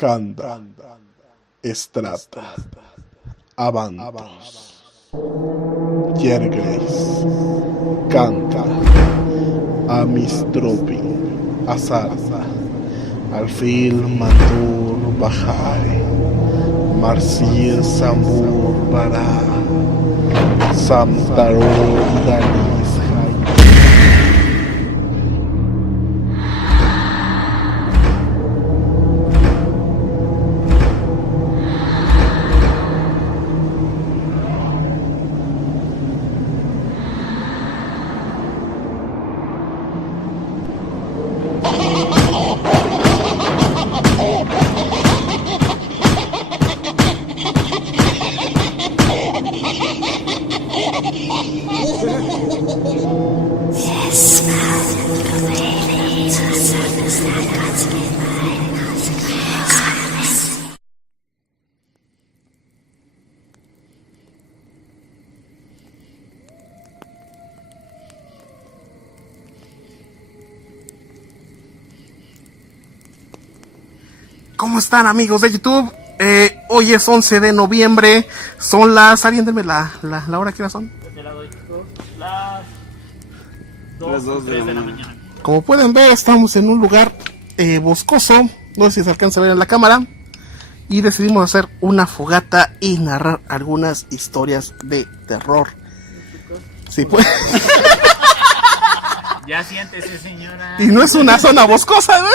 Canda, Estrata, Avantos, Yergreis, Canta, Amistropi, Azarza, Alfil Mandur Bahari, Marsil Sambur Bara, Samtarur Danis Hay. ¿Cómo están, amigos de YouTube? Hoy es 11 de noviembre. Son las... ¿Alguien denme la hora? ¿Qué hora son? Las 2 de la mañana. Como pueden ver, estamos en un lugar boscoso. No sé si se alcanza a ver en la cámara. Y decidimos hacer una fogata y narrar algunas historias de terror. Sí, pues. Ya siéntese, señora. Y no es una zona boscosa, ¿no?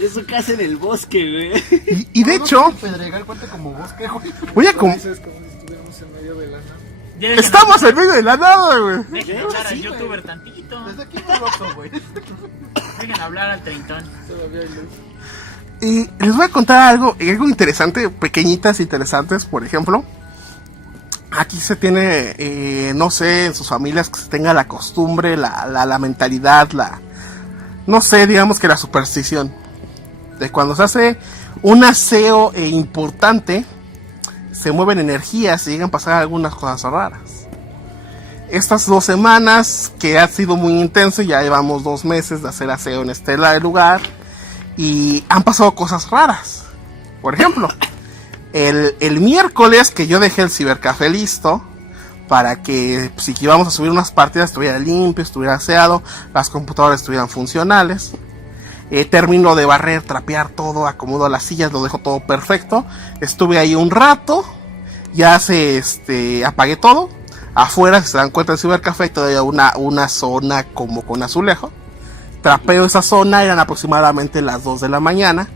Es su casa en el bosque, güey. Y de hecho, Pedregal cuenta como bosque, güey. voy a com- Es como si estuviéramos en medio de la nada. Ya dejen estamos en medio de la nada, güey. Dejen hablar al Sí, youtuber güey. tantito. Desde aquí no lo güey. Dejen hablar al treintón. Todavía hay luz. Y les voy a contar algo interesante, pequeñitas interesantes, por ejemplo. Aquí se tiene, no sé, en sus familias que se tenga la costumbre, la mentalidad, no sé, digamos que la superstición. De cuando se hace un aseo importante, se mueven energías y llegan a pasar algunas cosas raras. Estas 2 semanas, que ha sido muy intenso, ya llevamos 2 meses de hacer aseo en este lugar. Y han pasado cosas raras. Por ejemplo, el miércoles que yo dejé el cibercafé listo, para que si íbamos a subir unas partidas estuviera limpio, estuviera aseado, las computadoras estuvieran funcionales. Termino de barrer, trapear todo, acomodo las sillas, lo dejo todo perfecto. Estuve ahí un rato, ya apagué todo. Afuera, si se dan cuenta, del cibercafé todavía una zona como con azulejo. Trapeo esa zona, eran aproximadamente las 2 de la mañana.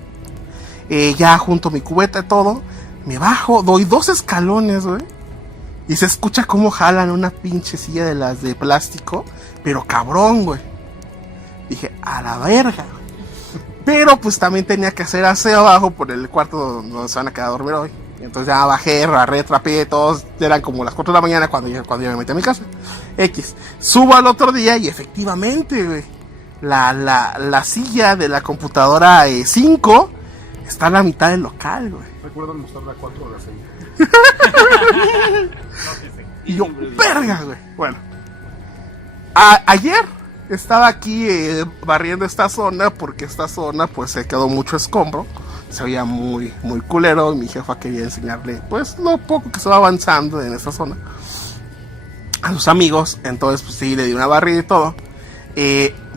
Ya junto mi cubeta y todo, me bajo, doy 2 escalones, güey. Y se escucha cómo jalan una pinche silla de las de plástico, pero cabrón, güey. Dije, a la verga, güey. Pero pues también tenía que hacer aseo abajo por el cuarto donde se van a quedar a dormir hoy. Entonces ya bajé, barré, trapeé, todos eran como las 4 de la mañana cuando yo me metí a mi casa. X. Subo al otro día y efectivamente, güey, la silla de la computadora 5 está a la mitad del local, güey. Recuerdo mostrar la 4 o la 6. Y yo, verga, güey. Bueno. Ayer estaba aquí barriendo esta zona, porque esta zona pues se quedó mucho escombro. Se veía muy, muy culero. Y mi jefa quería enseñarle pues lo poco que se va avanzando en esta zona a sus amigos. Entonces pues sí, le di una barrida y todo.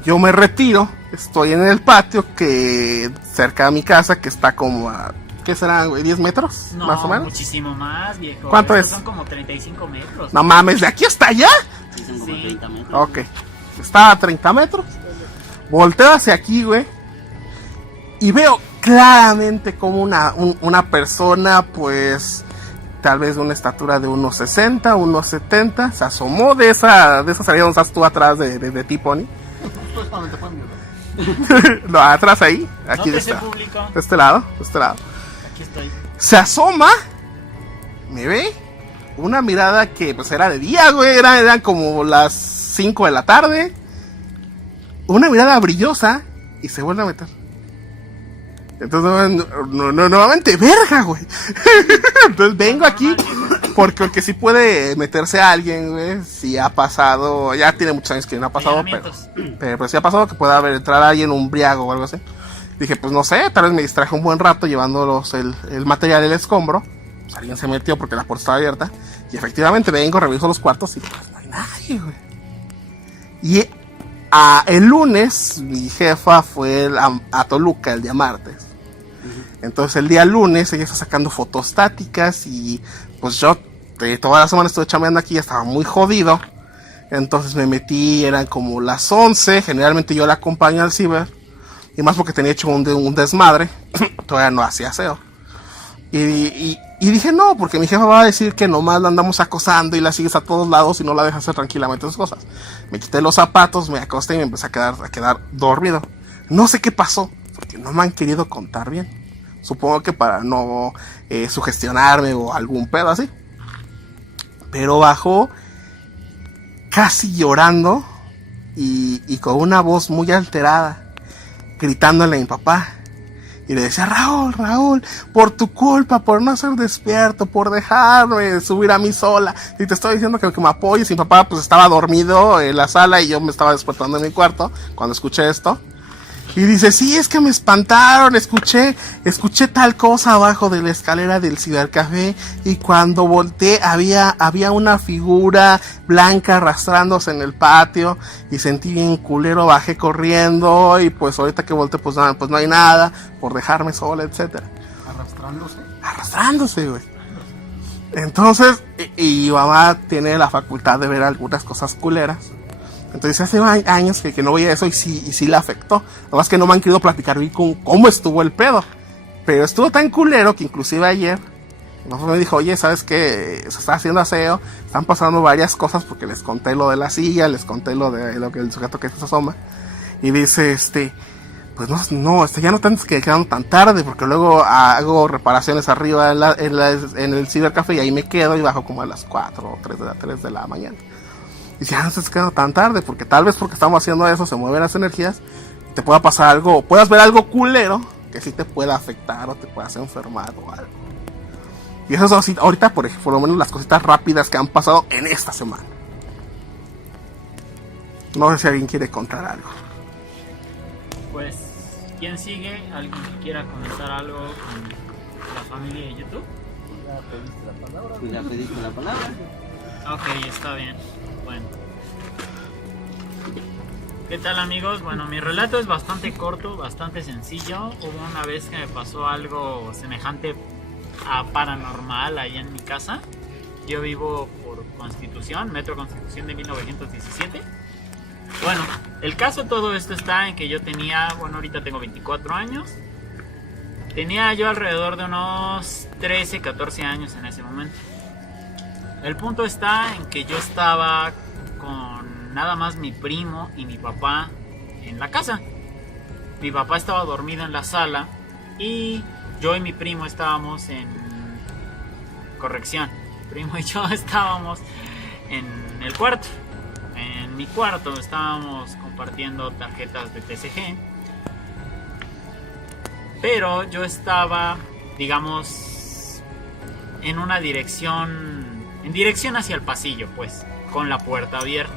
Yo me retiro. Estoy en el patio que cerca de mi casa, que está como a... ¿Qué serán, güey? ¿10 metros? No, más o menos. muchísimo más, viejo. ¿Cuánto Estos es? Son como 35 metros. No mames, ¿de aquí hasta allá? Sí, son como Sí. 30 metros. Ok. Estaba a 30 metros. Volteo hacia aquí, güey. Y veo claramente como una persona, pues, tal vez de una estatura de unos 60, unos 70, se asomó de esa salida donde estás tú atrás de ti, Pony. Supuestamente fue mío. No, atrás ahí. Aquí Nótese, está. público. De este lado, de este lado. Aquí estoy. Se asoma, me ve, una mirada que pues era de día, güey, eran como las 5 de la tarde, una mirada brillosa y se vuelve a meter. Entonces, nuevamente, verga, güey. Entonces vengo aquí porque sí puede meterse a alguien, güey. Si ha pasado, ya tiene muchos años que no ha pasado, pero sí ha pasado que pueda entrar alguien, un briago o algo así. Dije, pues no sé, tal vez me distraje un buen rato llevándolos el material del escombro. Pues alguien se metió porque la puerta estaba abierta. Y efectivamente vengo, reviso los cuartos y pues no hay nadie, güey. Y el lunes mi jefa fue a Toluca el día martes. Entonces el día lunes ella está sacando fotostáticas y pues yo toda la semana estuve chambeando aquí, estaba muy jodido. Entonces me metí, eran como las 11, generalmente yo la acompaño al ciber. Y más porque tenía hecho un desmadre, todavía no hacía aseo. Y dije no, porque mi jefa va a decir que nomás la andamos acosando y la sigues a todos lados y no la dejas hacer tranquilamente sus cosas. Me quité los zapatos, me acosté y me empecé a quedar dormido. No sé qué pasó, porque no me han querido contar bien. Supongo que para no sugestionarme o algún pedo así. Pero bajó casi llorando y con una voz muy alterada, gritándole a mi papá. Y le decía, Raúl, por tu culpa, por no ser despierto, por dejarme subir a mí sola. Y te estoy diciendo que me apoyes. Y mi papá pues estaba dormido en la sala y yo me estaba despertando en mi cuarto cuando escuché esto. Y dice, sí, es que me espantaron, escuché tal cosa abajo de la escalera del cibercafé y cuando volteé había una figura blanca arrastrándose en el patio y sentí bien culero, bajé corriendo y pues ahorita que volteé pues no hay nada por dejarme sola, etcétera. Arrastrándose, güey. Entonces, y mamá tiene la facultad de ver algunas cosas culeras. Entonces hace años que no veía eso y sí la afectó. Lo más que no me han querido platicar bien con cómo estuvo el pedo. Pero estuvo tan culero que inclusive ayer me dijo, oye, ¿sabes qué? Se está haciendo aseo, están pasando varias cosas porque les conté lo de la silla, les conté lo que el sujeto que se asoma. Y dice, pues no, ya no están quedando tan tarde porque luego hago reparaciones arriba en el cibercafé y ahí me quedo y bajo como a las 4 o 3 de la mañana. Y ya no se está quedando tan tarde, porque tal vez porque estamos haciendo eso se mueven las energías, te pueda pasar algo, puedas ver algo culero que sí te pueda afectar o te puedas enfermar o algo. Y eso es así, ahorita por lo menos las cositas rápidas que han pasado en esta semana. No sé si alguien quiere contar algo. Pues, ¿quién sigue? ¿Alguien que quiera comentar algo con la familia de YouTube? Pues ya pediste la palabra. Ok, está bien. Bueno. ¿Qué tal, amigos? Bueno, mi relato es bastante corto, bastante sencillo. Hubo una vez que me pasó algo semejante a paranormal allá en mi casa. Yo vivo por Constitución, Metro Constitución de 1917. Bueno, el caso de todo esto está en que yo tenía, ahorita tengo 24 años. Tenía yo alrededor de unos 13, 14 años en ese momento. El punto está en que yo estaba con nada más mi primo y mi papá en la casa. Mi papá estaba dormido en la sala y yo y mi primo estábamos en... Corrección, mi primo y yo estábamos en el cuarto. En mi cuarto estábamos compartiendo tarjetas de TCG. Pero yo estaba, digamos, en una dirección... En dirección hacia el pasillo, pues, con la puerta abierta.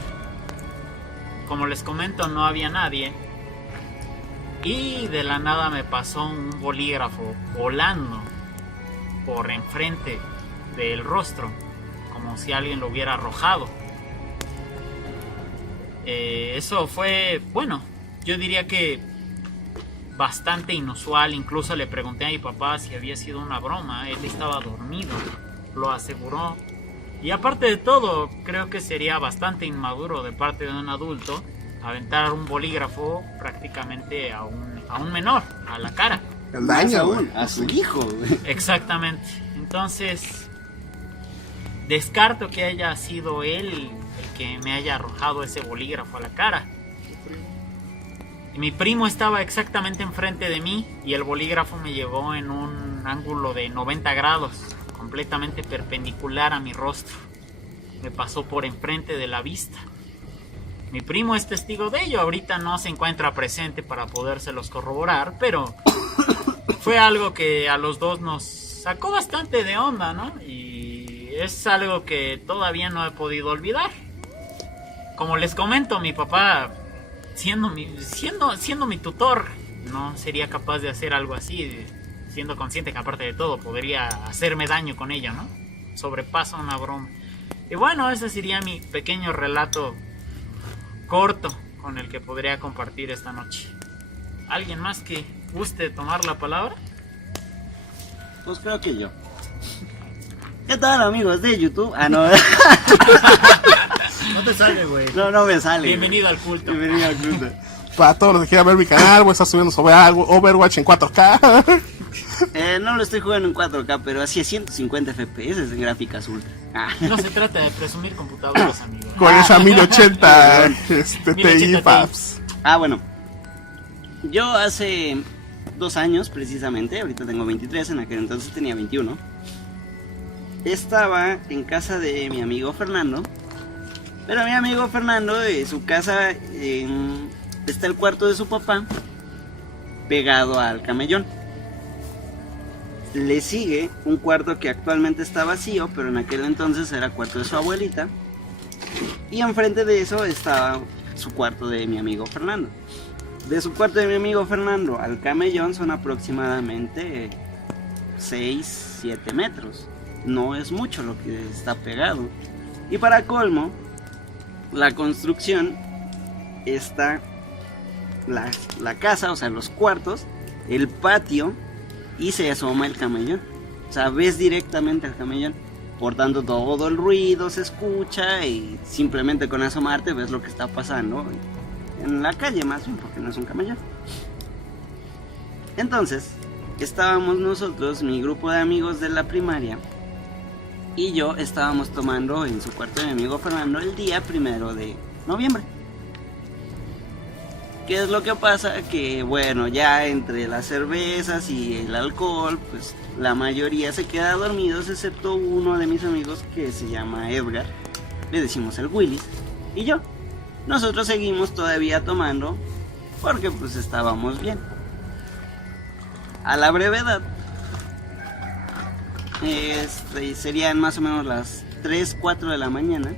Como les comento, no había nadie. Y de la nada me pasó un bolígrafo volando por enfrente del rostro, como si alguien lo hubiera arrojado. Eso fue, yo diría que bastante inusual. Incluso le pregunté a mi papá si había sido una broma. Él estaba dormido, lo aseguró. Y aparte de todo, creo que sería bastante inmaduro de parte de un adulto aventar un bolígrafo prácticamente a un menor, a la cara. El daño, aún, a su hijo. Exactamente. Entonces, descarto que haya sido él el que me haya arrojado ese bolígrafo a la cara. Y mi primo estaba exactamente enfrente de mí y el bolígrafo me llegó en un ángulo de 90 grados. Completamente perpendicular a mi rostro. Me pasó por enfrente de la vista. Mi primo es testigo de ello. Ahorita no se encuentra presente para podérselos corroborar, pero fue algo que a los dos nos sacó bastante de onda, ¿no? Y es algo que todavía no he podido olvidar. Como les comento, mi papá, siendo mi tutor no sería capaz de hacer algo así, siendo consciente que aparte de todo podría hacerme daño con ello, ¿no? Sobrepasa una broma. Y bueno, ese sería mi pequeño relato corto con el que podría compartir esta noche. ¿Alguien más que guste tomar la palabra? Pues creo que yo. ¿Qué tal, amigos de YouTube? Ah, no. No te sale, güey. No me sale. Bienvenido al culto. Bienvenido al culto. Para todos los que quieran ver mi canal, voy a estar subiendo sobre Overwatch en 4K. No lo estoy jugando en 4K, pero así a 150 FPS en gráficas ultra. Ah. No se trata de presumir computadoras, amigos. Con esa 1080 Ti 1080 Fabs. Bueno. Yo hace 2 años, precisamente, ahorita tengo 23, en aquel entonces tenía 21. Estaba en casa de mi amigo Fernando. Pero mi amigo Fernando, su casa, está el cuarto de su papá pegado al camellón. Le sigue un cuarto que actualmente está vacío, pero en aquel entonces era cuarto de su abuelita. Y enfrente de eso estaba su cuarto de mi amigo Fernando. De su cuarto de mi amigo Fernando al camellón son aproximadamente 6-7 metros. No es mucho lo que está pegado. Y para colmo, la construcción está la casa, o sea, los cuartos, el patio, y se asoma el camellón. O sea, ves directamente al camellón. Por tanto, todo el ruido se escucha y simplemente con asomarte ves lo que está pasando en la calle, más bien, porque no es un camellón. Entonces, estábamos nosotros, mi grupo de amigos de la primaria, y yo estábamos tomando en su cuarto de mi amigo Fernando el día 1 de noviembre. ¿Qué es lo que pasa? Que bueno, ya entre las cervezas y el alcohol, pues la mayoría se queda dormidos, excepto uno de mis amigos que se llama Edgar, le decimos el Willis, y yo. Nosotros seguimos todavía tomando porque pues estábamos bien. A la brevedad, serían más o menos las 3, 4 de la mañana.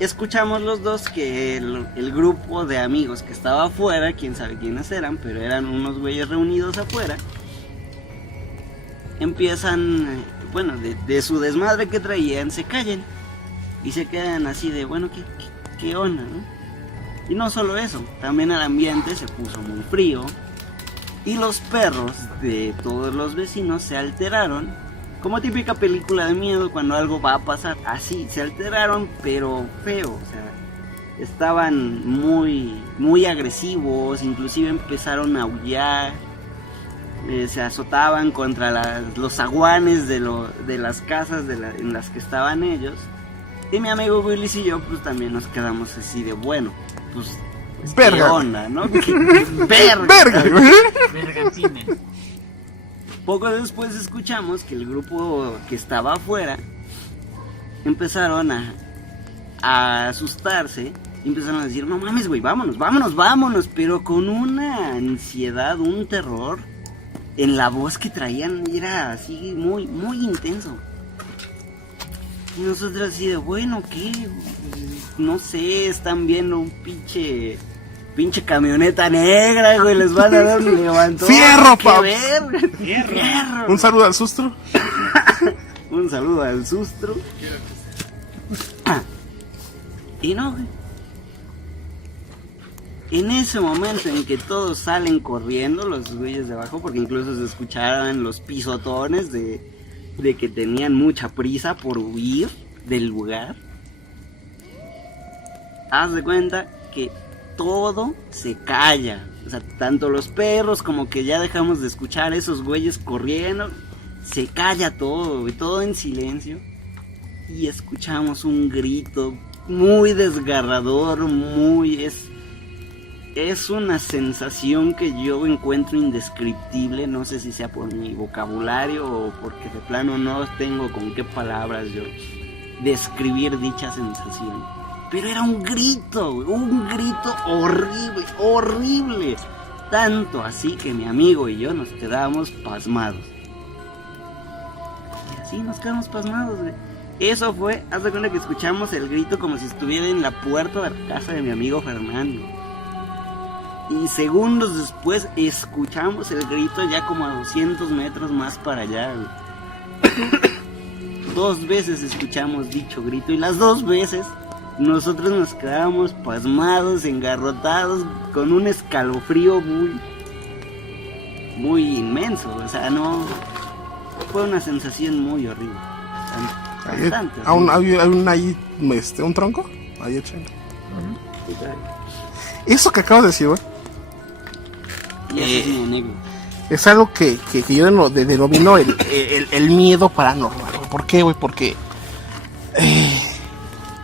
Escuchamos los dos que el grupo de amigos que estaba afuera, quién sabe quiénes eran, pero eran unos güeyes reunidos afuera, empiezan, bueno, de su desmadre que traían, se callan y se quedan así de, bueno, ¿qué onda, no? Y no solo eso, también el ambiente se puso muy frío y los perros de todos los vecinos se alteraron. Como típica película de miedo cuando algo va a pasar, así, se alteraron, pero feo, o sea, estaban muy agresivos, inclusive empezaron a aullar, se azotaban contra los zaguanes de las casas en las que estaban ellos. Y mi amigo Willis y yo, pues también nos quedamos así de, bueno, pues, verga. ¿qué onda, no? Verga. Vergantines. Poco después escuchamos que el grupo que estaba afuera empezaron a asustarse y empezaron a decir, no mames, güey, vámonos, pero con una ansiedad, un terror en la voz que traían, era así muy, muy intenso. Y nosotros así de, bueno, ¿qué? No sé, están viendo un pinche camioneta negra, güey, les van a dar un levantón. ¡Fierro, ¡Qué paps! verga! ¡Fierro! Un saludo al sustro. Un saludo al sustro. Y no, güey. En ese momento en que todos salen corriendo, los güeyes de abajo, porque incluso se escuchaban los pisotones de que tenían mucha prisa por huir del lugar. Haz de cuenta que todo se calla. O sea, tanto los perros como que ya dejamos de escuchar a esos güeyes corriendo. Se calla todo, todo en silencio. Y escuchamos un grito muy desgarrador, es una sensación que yo encuentro indescriptible. No sé si sea por mi vocabulario o porque de plano no tengo con qué palabras yo describir dicha sensación. Pero era un grito horrible, horrible. Tanto así que mi amigo y yo nos quedamos pasmados. Y así nos quedamos pasmados, güey. Eso fue, haz de cuenta que escuchamos el grito como si estuviera en la puerta de la casa de mi amigo Fernando. Y segundos después escuchamos el grito ya como a 200 metros más para allá, güey. 2 veces escuchamos dicho grito y las 2 veces nosotros nos quedábamos pasmados, engarrotados, con un escalofrío muy inmenso. O sea, no... Fue una sensación muy horrible. Bastante horrible. ¿Hay un tronco? Ahí echando. Eso que acabas de decir, güey, Y esa es mi anécdota. es algo que yo denomino el miedo paranormal. ¿Por qué, güey? Porque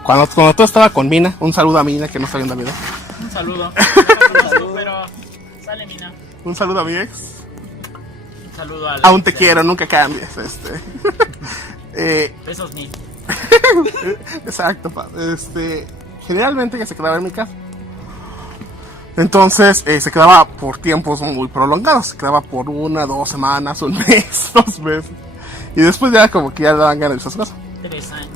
cuando todo estaba con Mina, un saludo a Mina que no está viendo el video. Un saludo. Pero sale Mina. Un saludo a mi ex. Un saludo a Aún te quiero, nunca cambies. Besos ni. Exacto, pa. Generalmente ella se quedaba en mi casa. Entonces se quedaba por tiempos muy prolongados. Se quedaba por 1, 2 semanas, un mes, 2 meses. Y después ya como que ya le daban ganas de esas cosas. 3 años.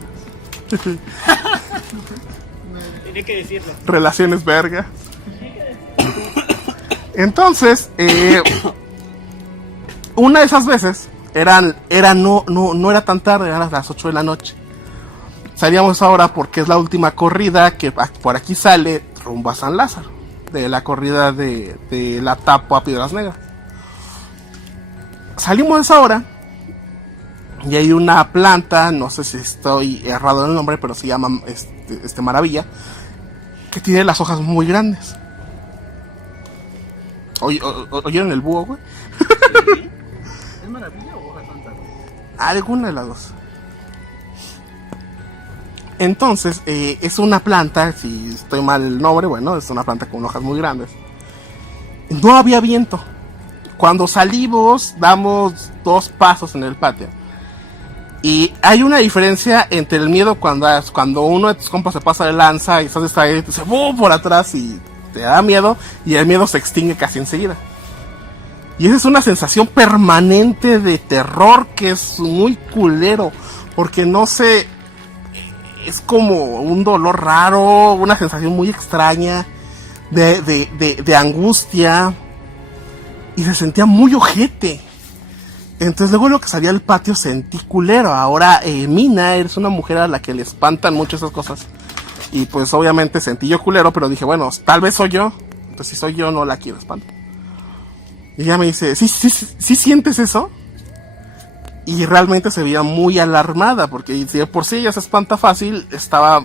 Tenía que decirlo. Relaciones verga. Entonces, una de esas veces no era tan tarde, eran las 8 de la noche. Salíamos ahora porque es la última corrida que por aquí sale rumbo a San Lázaro, de la corrida de la Tapo a Piedras Negras. Salimos a esa hora y hay una planta, no sé si estoy errado en el nombre, pero se llama Maravilla, que tiene las hojas muy grandes. ¿Oyeron el búho, güey? ¿Es maravilla o hoja santa? Alguna de las dos. Entonces, es una planta, si estoy mal el nombre, bueno, es una planta con hojas muy grandes. No había viento. Cuando salimos, damos 2 pasos en el patio. Y hay una diferencia entre el miedo cuando uno de tus compas se pasa de lanza y estás distraído y te dice ¡bum! Por atrás y te da miedo, y el miedo se extingue casi enseguida. Y esa es una sensación permanente de terror que es muy culero, porque no sé, es como un dolor raro, una sensación muy extraña de angustia, y se sentía muy ojete. Entonces luego lo que salía al patio sentí culero. Ahora Mina es una mujer a la que le espantan mucho esas cosas, y pues obviamente sentí yo culero, pero dije, bueno, tal vez soy yo. Entonces si soy yo, no la quiero espantar. Y ella me dice, ¿sí sientes eso? Y realmente se veía muy alarmada, porque si de por sí ella se espanta fácil, estaba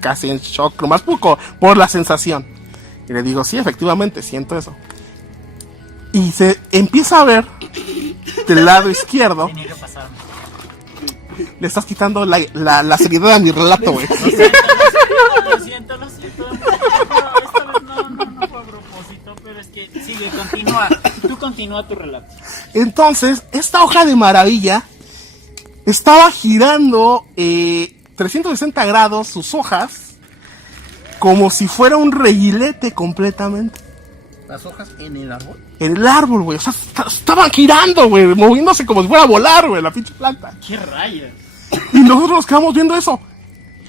casi en shock, nomás poco, por la sensación. Y le digo, sí, efectivamente, siento eso. Y se empieza a ver del lado izquierdo. Tenía que pasarme. Le estás quitando la seriedad a mi relato, güey. Lo siento. No, esta vez no fue a propósito, pero es que sigue, continúa. Tú continúa tu relato. Entonces, esta hoja de maravilla estaba girando 360 grados sus hojas, como si fuera un reguilete completamente. ¿Las hojas en el árbol? En el árbol, güey. O sea, estaban girando, güey, moviéndose como si fuera a volar, güey, la pinche planta. ¿Qué rayos? Y nosotros nos quedamos viendo eso.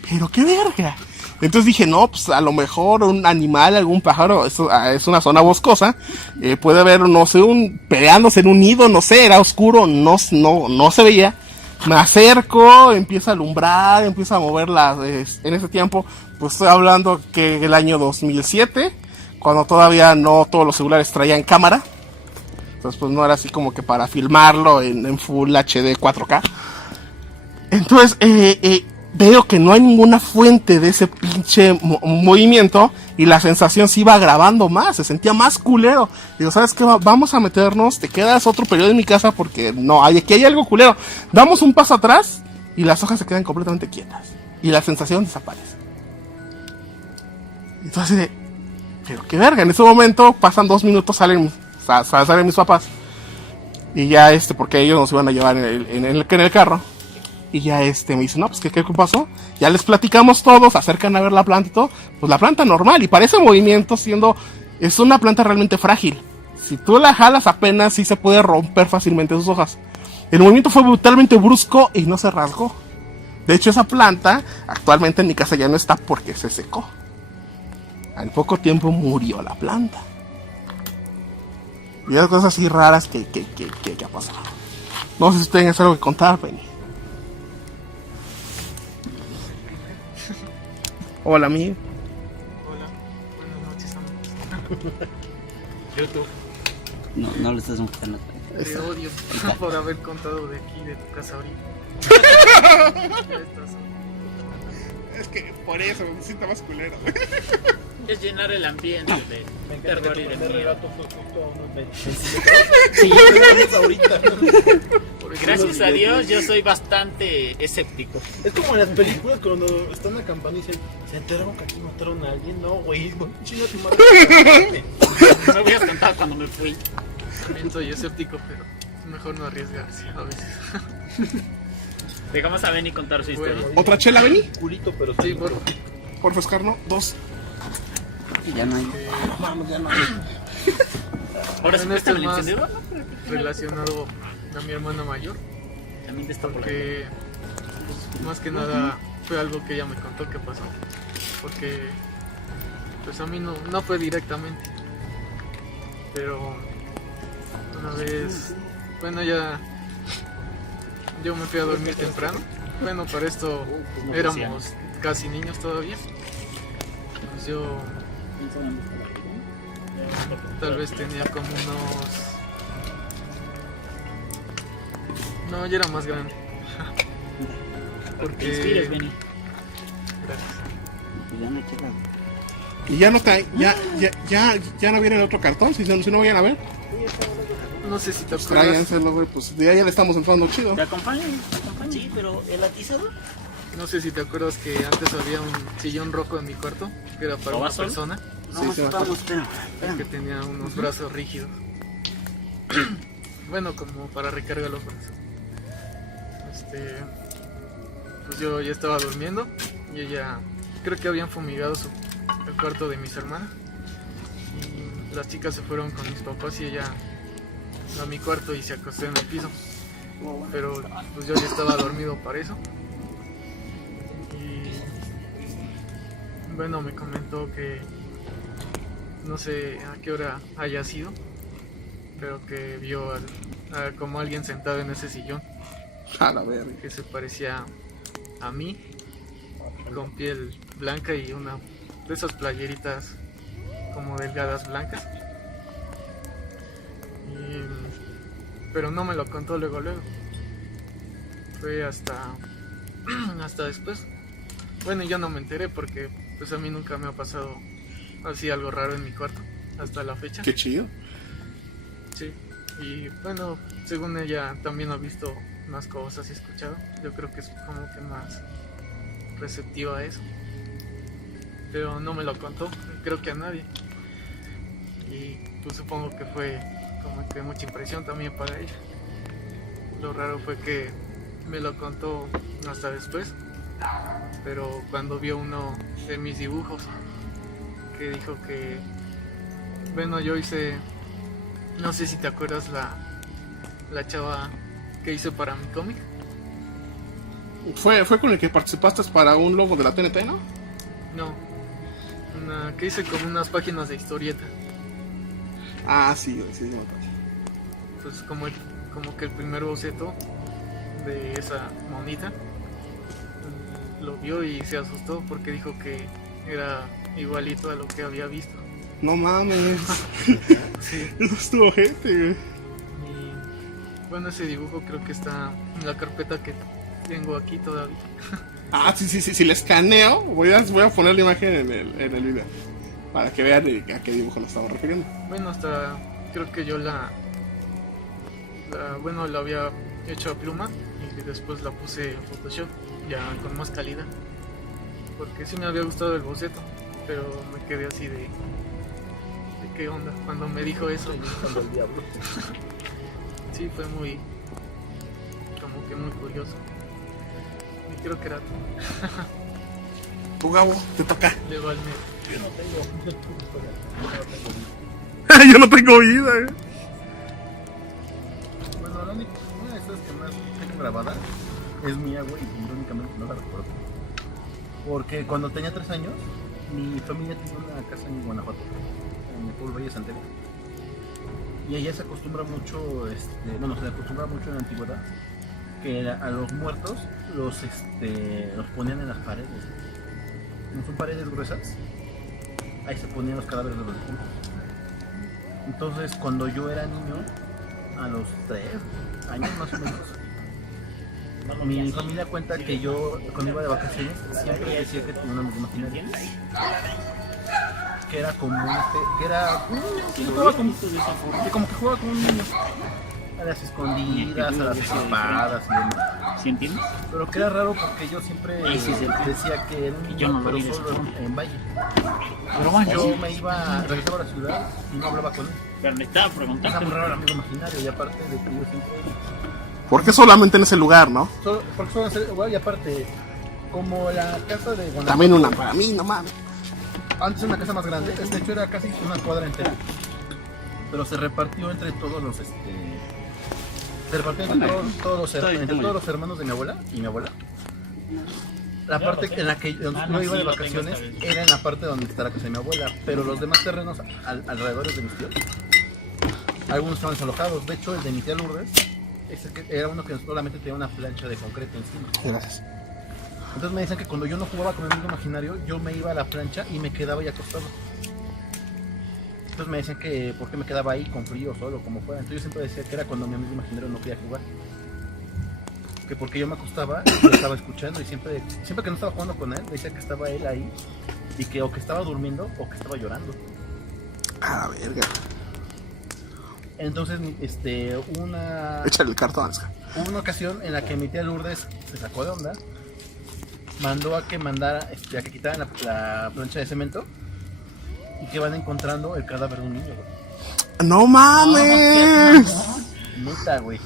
Pero qué verga. Entonces dije, no, pues a lo mejor un animal, algún pájaro, es una zona boscosa, puede haber, no sé, peleándose en un nido, no sé, era oscuro, no se veía. Me acerco, empieza a alumbrar, empieza a moverla. En ese tiempo, pues estoy hablando que el año 2007, cuando todavía no todos los celulares traían cámara. Entonces pues no era así como que para filmarlo en Full HD 4K. Entonces, veo que no hay ninguna fuente de ese pinche movimiento, y la sensación se iba agravando más, se sentía más culero. Digo, ¿sabes qué? Vamos a meternos, te quedas otro periodo en mi casa porque no, aquí hay algo culero. Damos un paso atrás y las hojas se quedan completamente quietas y la sensación desaparece. Entonces, pero qué verga, en ese momento pasan 2 minutos, salen mis papás y ya porque ellos nos iban a llevar en el carro. Y ya me dice, no, pues ¿qué pasó? Ya les platicamos todos, se acercan a ver la planta y todo. Pues la planta normal, y para ese movimiento es una planta realmente frágil. Si tú la jalas apenas, sí se puede romper fácilmente sus hojas. El movimiento fue brutalmente brusco y no se rasgó. De hecho, esa planta actualmente en mi casa ya no está porque se secó. al poco tiempo murió la planta. Y hay cosas así raras que ha pasado. No sé si tienes algo que contar, Penny. Hola, amigo. Hola, buenas noches, amigos. YouTube. No le estás enfocando. Te odio por haber contado de aquí, de tu casa ahorita. Ya estás. Es que por eso me siento más culero. Es llenar el ambiente de terror y de miedo. fue justo a unos 20 Sí, ahorita. gracias a Dios yo soy bastante escéptico. Es como en las películas cuando están acampando y se enteraron que aquí mataron a alguien. No, güey, chinga tu madre. Me voy a contar cuando me fui. También soy escéptico, pero es mejor no arriesgarse a veces. Dejamos a Benny contar su historia. Bueno. ¿Otra chela, Benny? Culito, pero sí, Por Oscar, no. 2. Ya no hay. Vamos, ya no hay. Ahora sí Bueno, esto préstame es el más encendedor. relacionado a mi hermana mayor, También te está por porque pues, más que nada fue algo que ella me contó que pasó, porque pues a mí no fue directamente, pero una vez, bueno, ya yo me fui a dormir temprano. Bueno, para esto éramos casi niños todavía. Pues yo tal vez tenía como unos... No, ya era más grande. Te inspires, Porque... Benny. Gracias. Ya no he checado. Y ya no está, ya no viene el otro cartón, si no vayan a ver. No sé si te acuerdas. Tráiganselo, güey, pues ya le estamos entrando chido. ¿Te acompañan? Sí, pero el atizador. No sé si te acuerdas que antes había un sillón rojo en mi cuarto, que era para ¿Lo una vas solo? persona, No, sí, vamos, que espérame. tenía unos brazos rígidos. Bueno, como para recargar los brazos. Pues yo ya estaba durmiendo y ella, creo que habían fumigado el cuarto de mis hermanas. Y las chicas se fueron con mis papás y ella a mi cuarto y se acostó en el piso. Pero pues yo ya estaba dormido para eso. Y bueno, me comentó que no sé a qué hora haya sido, pero que vio como alguien sentado en ese sillón A la verga. que se parecía a mí, con piel blanca y una de esas playeritas como delgadas blancas. Pero no me lo contó luego. Fue hasta después. Bueno, yo no me enteré porque pues a mí nunca me ha pasado así algo raro en mi cuarto hasta la fecha. Qué chido. Sí. Y bueno, según ella también ha visto más cosas y escuchado. Yo creo que es como que más receptiva a eso. Pero no me lo contó, creo que a nadie. Y pues supongo que fue como que mucha impresión también para ella. Lo raro fue que me lo contó hasta después, pero cuando vio uno de mis dibujos, que dijo que, bueno, yo hice, no sé si te acuerdas la chava que hice para mi cómic. Fue con el que participaste para un logo de la TNT, ¿no? No, una que hice como unas páginas de historieta. Ah, sí, sí, me acuerdo. Pues como que el primer boceto de esa monita lo vio y se asustó porque dijo que era igualito a lo que había visto. No mames. Sí. Eso estuvo gente, güey. Y bueno, ese dibujo creo que está en la carpeta que tengo aquí todavía. Ah, sí, si le escaneo, voy a poner la imagen en el video. Para que vean a qué dibujo nos estamos refiriendo. Bueno, hasta creo que yo bueno, la había hecho a pluma y después la puse en Photoshop ya con más calidad. Porque sí me había gustado el boceto, pero me quedé así de qué onda cuando me dijo eso. Cuando el diablo. Sí, fue muy, como que muy curioso. Y creo que era todo. Tu Gabo, te toca. Luego al medio. Yo no tengo. Yo no tengo vida, Bueno, una de esas que más tengo grabada es mía, güey, y únicamente no la recuerdo. Porque cuando tenía 3 años, mi familia tiene una casa en Guanajuato, en el pueblo Valle de Santiago. Y allá se acostumbra mucho, se acostumbra mucho en la antigüedad que a los muertos los ponían en las paredes. Como son paredes gruesas, ahí se ponían los cadáveres de los difuntos. Entonces, cuando yo era niño, a los 3 años más o menos, mi familia cuenta que yo, cuando iba de vacaciones, siempre decía que tenía una amigo imaginario. Que era como que era un niño, que jugaba como que jugaba como un niño. A las escondidas, a las escapadas y demás. ¿Sí entiendes? Pero que era raro porque yo siempre decía que era un niño, pero solo en Valle. Pero bueno, Yo regresaba a la ciudad y no hablaba con él. pero le estaba Era preguntando. muy raro el amigo imaginario y aparte de que yo siempre... ¿Por qué solamente en ese lugar, no? Porque solo hacer, y aparte, como la casa de Guanajuato... También una para mí, no mames. Antes era una casa más grande, de hecho era casi una cuadra entera. Pero se repartió entre todos los se repartió entre todos los hermanos de mi abuela y mi abuela. La parte en la que yo iba de vacaciones era en la parte donde está la casa de mi abuela, pero los demás terrenos alrededor de mis tíos, algunos estaban desalojados. De hecho, el de mi tía Lourdes era uno que solamente tenía una plancha de concreto encima. Gracias. Entonces me decían que cuando yo no jugaba con el amigo imaginario, yo me iba a la plancha y me quedaba ahí acostado. Entonces me decían que por qué me quedaba ahí con frío, solo, como fuera. Entonces yo siempre decía que era cuando mi amigo imaginario no quería jugar. Que porque yo me acostaba y lo estaba escuchando y siempre que no estaba jugando con él, decía que estaba él ahí y que o que estaba durmiendo o que estaba llorando. A la verga. Entonces, Échale el cartón. hubo una ocasión en la que mi tía Lourdes se sacó de onda, mandó a que a que quitaran la plancha de cemento y que van encontrando el cadáver de un niño, güey. ¡No mames! Neta, güey.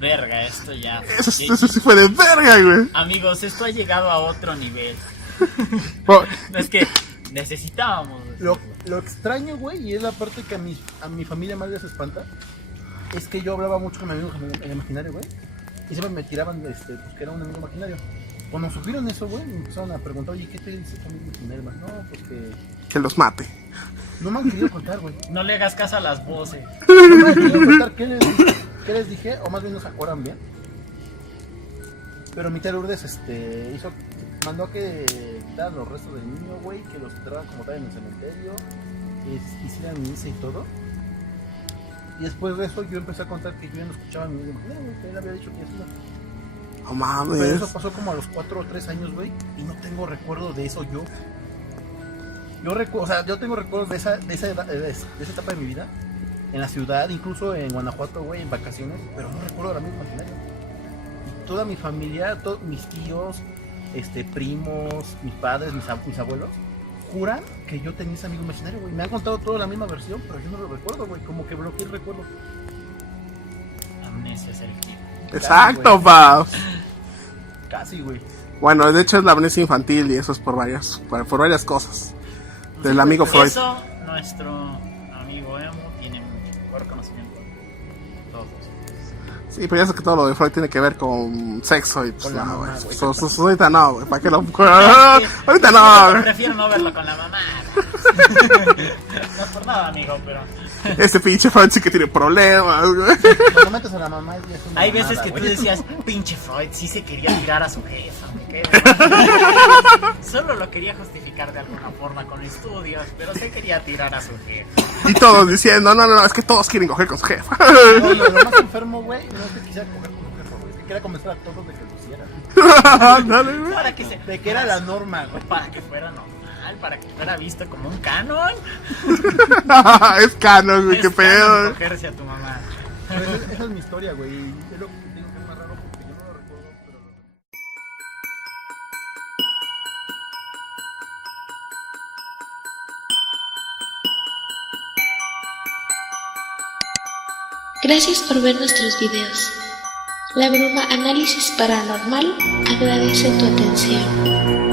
Verga, esto ya. Eso sí fue de verga, güey. Amigos, esto ha llegado a otro nivel. Oh, No es que necesitábamos. Lo extraño, güey, y es la parte que a mi familia más les espanta, es que yo hablaba mucho con mi amigo el imaginario, güey, y siempre me tiraban, pues que era un amigo imaginario. Cuando supieron eso, güey, me empezaron a preguntar, oye, ¿qué te dice tu amigo imaginario? No, pues que los mate. no me han querido contar, güey. No le hagas caso a las voces. No me han querido contar qué les dije, o más bien no se acuerdan bien. Pero mi tía Lourdes, mandó a que quitaran los restos del niño, güey, que los enterraran como tal en el cementerio, hicieran misa y todo. Y después de eso yo empecé a contar que yo ya no escuchaba a mi amigo, que él había dicho que eso no. No mames. Pero eso pasó como a los 4 o 3 años, güey, y no tengo recuerdo de eso yo. Yo tengo recuerdos de esa etapa de mi vida, en la ciudad, incluso en Guanajuato, güey, en vacaciones, pero no recuerdo ahora mismo imaginario. Y toda mi familia, todos mis tíos, primos, mis padres, mis abuelos, juran que yo tenía ese amigo imaginario, güey. Me han contado toda la misma versión, pero yo no lo recuerdo, güey, como que bloqueé el recuerdo. Amnesia selectiva. Exacto, pa. Casi, güey. Bueno, de hecho es la amnesia infantil y eso es por varias cosas. Del amigo Freud. Eso, nuestro amigo Emo tiene mucho mejor conocimiento. Todos. Sí, pero ya sé que todo lo de Freud tiene que ver con sexo y pues Con la no, mamá, güey. güey. Ahorita no, güey. ¿Para qué lo.? Ahorita no, güey. Prefiero no verlo con la mamá. No por nada, amigo, pero. Este pinche Freud sí que tiene problemas, güey. Cuando metes a la mamá y es una Hay veces mamada, que tú güey. decías, pinche Freud, sí se quería tirar a su jefa. Me quedé. Solo lo quería justificar de alguna forma con estudios, pero se quería tirar a su jefa. Y todos diciendo, no, es que todos quieren coger con su jefa. No, lo más enfermo, güey, no es que quisiera coger con su jefa, güey, es que quería convencer a todos de que lo hicieran. Dale, güey. Para que De que era la norma, güey. Para que fuera normal, para que fuera visto como un canon. Es canon, güey, qué Es canon pedo. cogerse a tu mamá. Pero esa es mi historia, güey, y es lo que digo que es más raro porque yo no lo recuerdo, pero... Gracias por ver nuestros videos. La Bruma Análisis Paranormal agradece tu atención.